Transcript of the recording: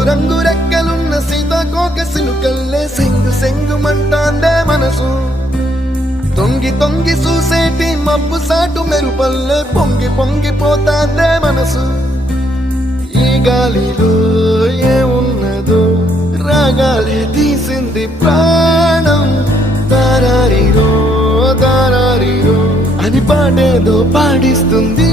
రంగు రంగు రెక్కలున్న సీతాకోక సిలుకల్లే సెంగు సెంగు మంటాందే మనసు తొంగి తొంగి చూసేటి మబ్బు సాటు మెరుపల్లే పొంగి పొంగిపోతాందే మనసు ఈ గాలిలో ఏమున్నదో రాగాలే తీసింది ప్రాణం దారారిరో దారారిరో అని పాడేదో పాడిస్తుంది